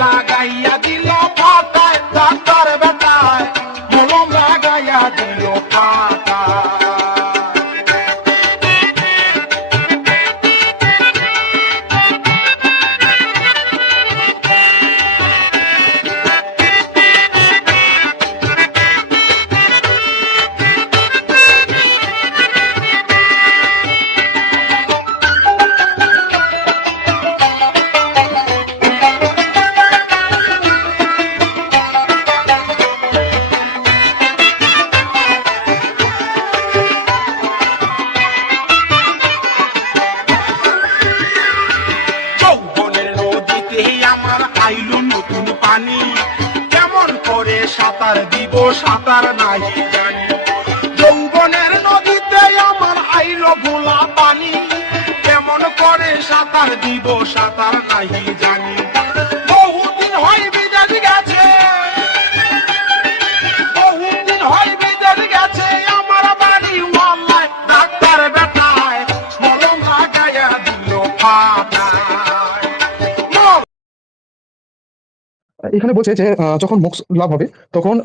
লাগাইয়া দিল পাতায় ডাক্তার বেটায় মলম লাগাইয়া দিল। সাঁতার দিব, সাঁতার নাই, জানি। যৌবনের নদীতে আমার আইল ভোলা পানি। কেমন করে সাঁতার দিব, সাঁতার নাই, জানি। এখানে বলছে যে যখন মোক্ষ লাভ হবে তখন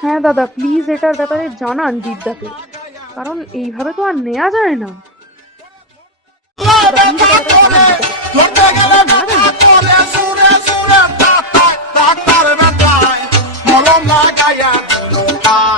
হ্যাঁ দাদা প্লিজ এটার ব্যাপারে জানান দীপদাকে কারণ এইভাবে তো আর নেওয়া যায় না। I got ya.